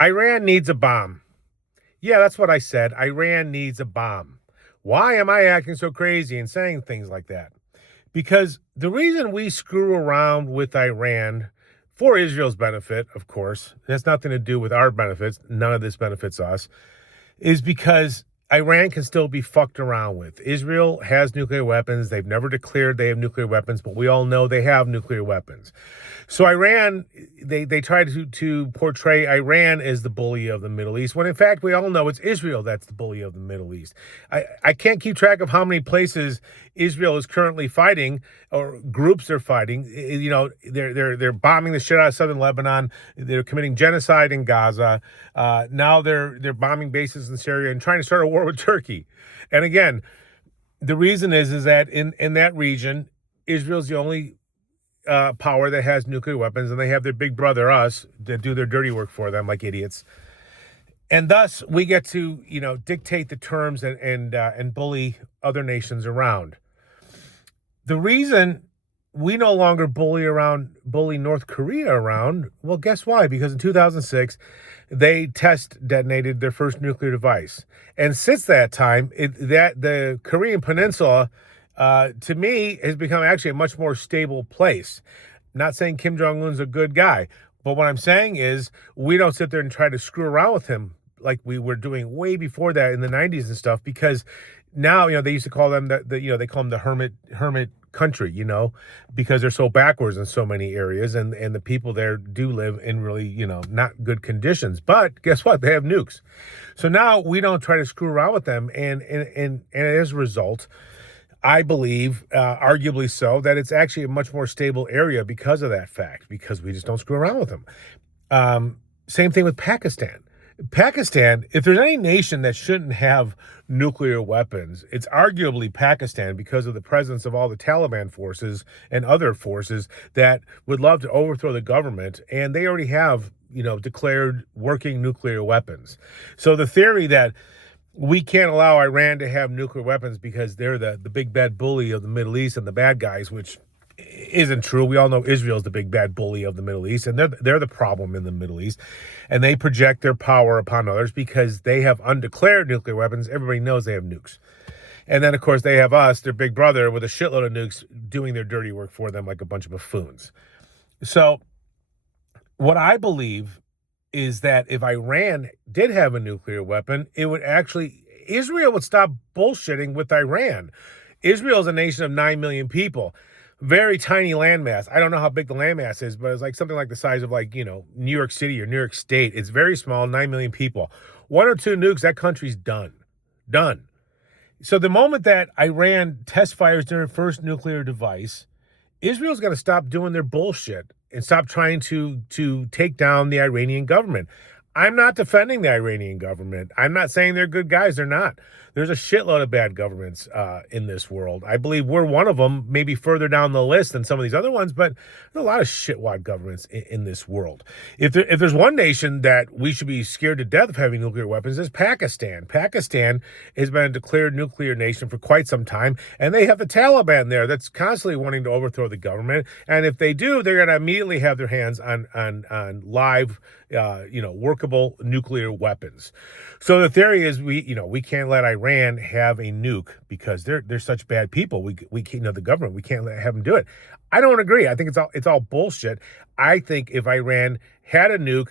Iran needs a bomb. Yeah, that's what I said. Iran needs a bomb. Why am I acting so crazy and saying things like that? Because the reason we screw around with Iran for Israel's benefit, of course, it has nothing to do with our benefits. None of this benefits us, is because Iran can still be fucked around with. Israel has nuclear weapons. They've never declared they have nuclear weapons, but we all know they have nuclear weapons. So Iran, they try to portray Iran as the bully of the Middle East, when in fact we all know it's Israel that's the bully of the Middle East. I can't keep track of how many places Israel is currently fighting, or groups are fighting. You know, they're bombing the shit out of southern Lebanon. They're committing genocide in Gaza. Now they're bombing bases in Syria and trying to start a war with Turkey. And again, the reason is that in that region, Israel's the only power that has nuclear weapons, and they have their big brother, us, that do their dirty work for them like idiots. And thus, we get to, dictate the terms and bully other nations around. The reason we no longer bully North Korea around, well, guess why? Because in 2006, they test detonated their first nuclear device. And since that time, the Korean Peninsula, to me, has become actually a much more stable place. Not saying Kim Jong-un's a good guy, but what I'm saying is we don't sit there and try to screw around with him like we were doing way before that in the 90s and stuff, because now, they used to call them they call them the hermit country, because they're so backwards in so many areas, and the people there do live in really, not good conditions. But guess what? They have nukes. So now we don't try to screw around with them, and as a result, I believe, arguably so, that it's actually a much more stable area because of that fact, because we just don't screw around with them. Same thing with Pakistan. Pakistan, if there's any nation that shouldn't have nuclear weapons, it's arguably Pakistan, because of the presence of all the Taliban forces and other forces that would love to overthrow the government, and they already have, declared working nuclear weapons. So the theory that we can't allow Iran to have nuclear weapons because they're the big bad bully of the Middle East and the bad guys, which isn't true. We all know Israel's the big bad bully of the Middle East, and they're the problem in the Middle East, and they project their power upon others because they have undeclared nuclear weapons. Everybody knows they have nukes. And then, of course, they have us, their big brother, with a shitload of nukes doing their dirty work for them like a bunch of buffoons. So what I believe is that if Iran did have a nuclear weapon, Israel would stop bullshitting with Iran. Israel is a nation of 9 million people. Very tiny landmass. I don't know how big the landmass is, but it's like something like the size of New York City or New York State. It's very small, 9 million people. One or two nukes, that country's done. Done. So the moment that Iran test fires their first nuclear device, Israel's got to stop doing their bullshit and stop trying to take down the Iranian government. I'm not defending the Iranian government. I'm not saying they're good guys. They're not. There's a shitload of bad governments in this world. I believe we're one of them, maybe further down the list than some of these other ones, but there's a lot of shitwad governments in this world. If there's one nation that we should be scared to death of having nuclear weapons, it's Pakistan. Pakistan has been a declared nuclear nation for quite some time, and they have the Taliban there that's constantly wanting to overthrow the government. And if they do, they're going to immediately have their hands on live, workable nuclear weapons. So the theory is we can't let Iran have a nuke because they're such bad people. We can't, the government, we can't have them do it. I don't agree. I think it's all bullshit. I think if Iran had a nuke,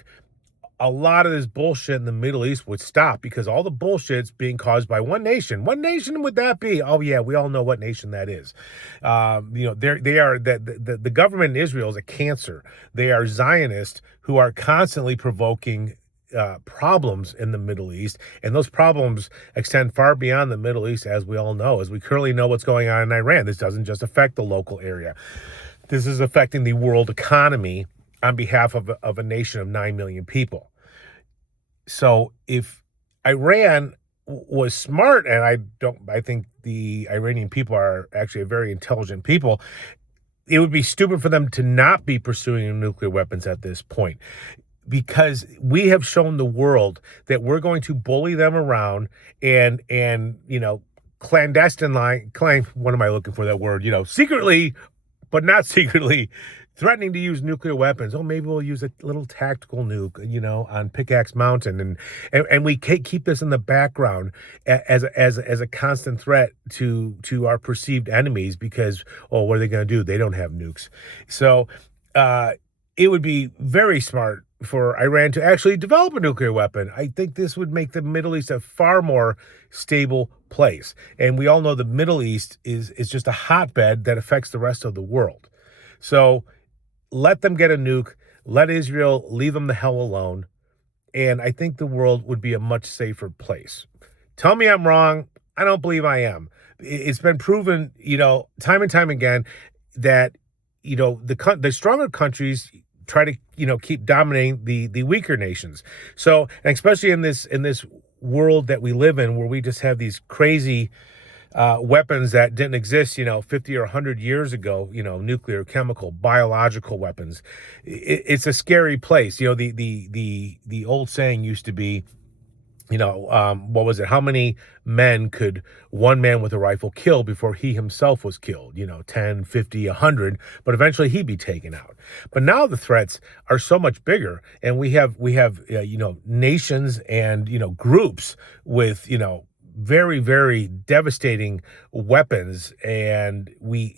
a lot of this bullshit in the Middle East would stop, because all the bullshit's being caused by one nation. What nation would that be? Oh yeah, we all know what nation that is. They are the government in Israel is a cancer. They are Zionists who are constantly provoking problems in the Middle East, and those problems extend far beyond the Middle East, as we all know, as we currently know what's going on in Iran. This doesn't just affect the local area. This is affecting the world economy on behalf of a nation of 9 million people. So if Iran was smart, and I think the Iranian people are actually a very intelligent people, it would be stupid for them to not be pursuing nuclear weapons at this point, because we have shown the world that we're going to bully them around and clandestine, what am I looking for that word? Secretly, but not secretly, threatening to use nuclear weapons. Oh, maybe we'll use a little tactical nuke, on Pickaxe Mountain, and we keep this in the background as a constant threat to our perceived enemies because, oh, what are they going to do? They don't have nukes. So it would be very smart for Iran to actually develop a nuclear weapon. I think this would make the Middle East a far more stable place. And we all know the Middle East is just a hotbed that affects the rest of the world. So let them get a nuke, let Israel leave them the hell alone, and I think the world would be a much safer place. Tell me I'm wrong. I don't believe I am. It's been proven, time and time again that, the stronger countries try to, keep dominating the weaker nations. So, and especially in this world that we live in, where we just have these crazy weapons that didn't exist, 50 or 100 years ago, nuclear, chemical, biological weapons. It's a scary place. The old saying used to be, what was it? How many men could one man with a rifle kill before he himself was killed? 10, 50, 100, but eventually he'd be taken out. But now the threats are so much bigger, and we have nations and, groups with, very, very devastating weapons, and we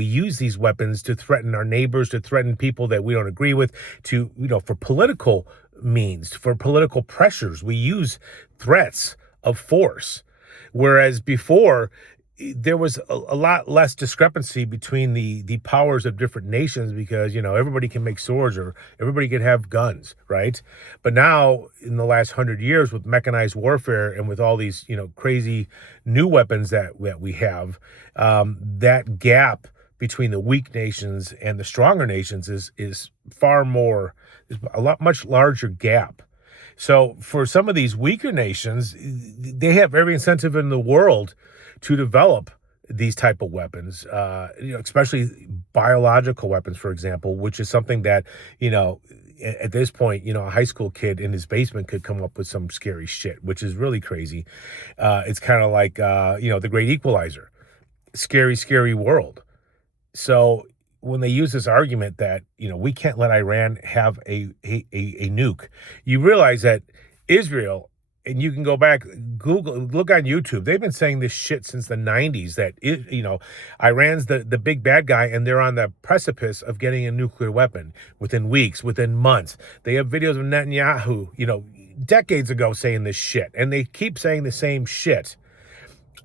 use these weapons to threaten our neighbors, to threaten people that we don't agree with, to for political means, for political pressures. We use threats of force, whereas before there was a lot less discrepancy between the powers of different nations because, everybody can make swords or everybody could have guns, right? But now in the last 100 years with mechanized warfare and with all these, crazy new weapons that we have, that gap between the weak nations and the stronger nations is far more, is a much larger gap. So for some of these weaker nations, they have every incentive in the world to develop these type of weapons, especially biological weapons, for example, which is something that, at this point, a high school kid in his basement could come up with some scary shit, which is really crazy. It's kind of like, the Great Equalizer, scary, scary world. So when they use this argument that, we can't let Iran have a nuke, you realize that Israel, and you can go back, Google, look on YouTube. They've been saying this shit since the 90s that, Iran's the big bad guy, and they're on the precipice of getting a nuclear weapon within weeks, within months. They have videos of Netanyahu, decades ago saying this shit, and they keep saying the same shit.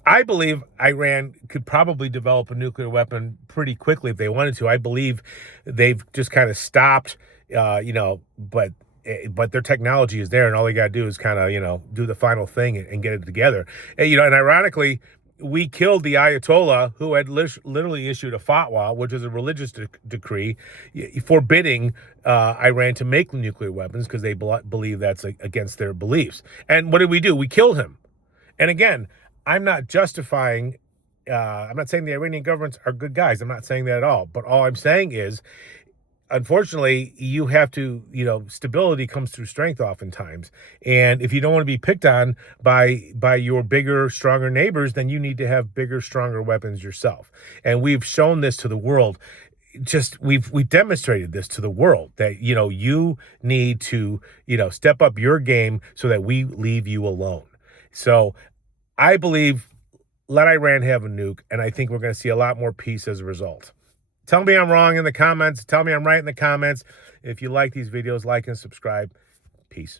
I believe Iran could probably develop a nuclear weapon pretty quickly if they wanted to. I believe they've just kind of stopped, but their technology is there, and all they got to do is kind of, do the final thing and get it together. And ironically, we killed the Ayatollah who had literally issued a fatwa, which is a religious decree forbidding Iran to make nuclear weapons because they believe that's against their beliefs. And what did we do? We killed him. And again, I'm not justifying, I'm not saying the Iranian governments are good guys. I'm not saying that at all. But all I'm saying is, unfortunately, you have to, stability comes through strength oftentimes. And if you don't want to be picked on by your bigger, stronger neighbors, then you need to have bigger, stronger weapons yourself. And we've shown this to the world. We've demonstrated this to the world that, you need to, step up your game so that we leave you alone. So I believe let Iran have a nuke, and I think we're going to see a lot more peace as a result. Tell me I'm wrong in the comments. Tell me I'm right in the comments. If you like these videos, like and subscribe. Peace.